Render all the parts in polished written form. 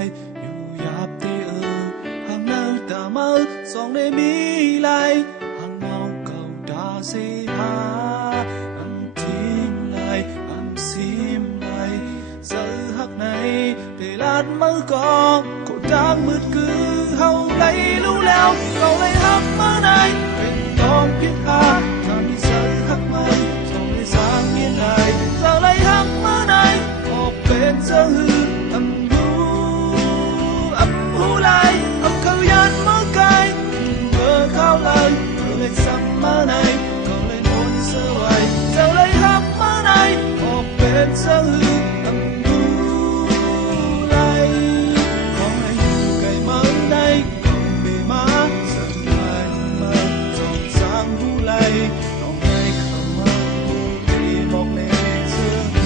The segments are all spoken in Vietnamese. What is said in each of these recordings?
lại dù dạp tê hàng nơi ta mơ song để mi lại hàng nào cầu đã xê ha âm tim lại âm sim lại giờ hắc này để lát mơ có cô đang mượt cứ hầu lấy lũ leo cầu lấy hắc mơ này bên đón biết ha ta đi giờ hắc mây song để sáng yên lại giờ lấy hắc mơ này có bên giờ hư âm lại âm khâu yan mơ cay mơ khao lời mơ lên sắm mơ này còn lên muốn sơ hoài giờ lấy hấp mơ này hộp bên sơ hư âm lại con này cày mơ đây còn bề má giờ lại mơ giọt sáng hú lại còn này không mơ đi một nề sương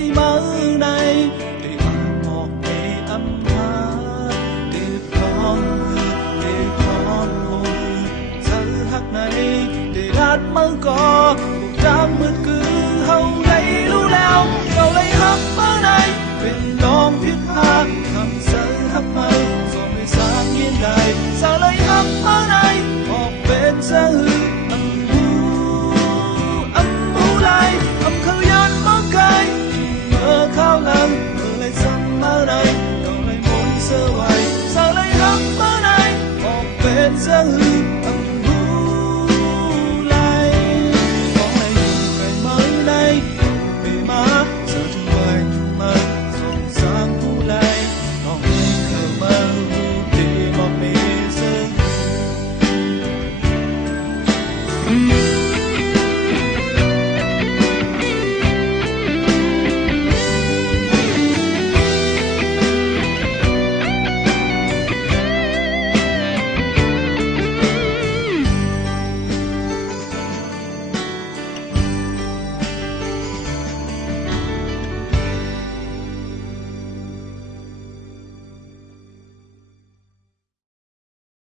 đi mơ này để ăn một để âm hát để con hồn giờ hắc này để lát mơ có đang mượt cứ hầu lấy lũ leo cầu lấy hắc mơ này bên đom thiết hát thầm giờ hắc mơ rồi mới sáng yên đài sao lấy hắc mơ này họp bên giờ hư lại âm khâu yan mơ cay mơ khao lần mơ lên sắm mơ này cầu lấy muốn sơ hoài sao lấy hắc mơ này họp bên giờ hư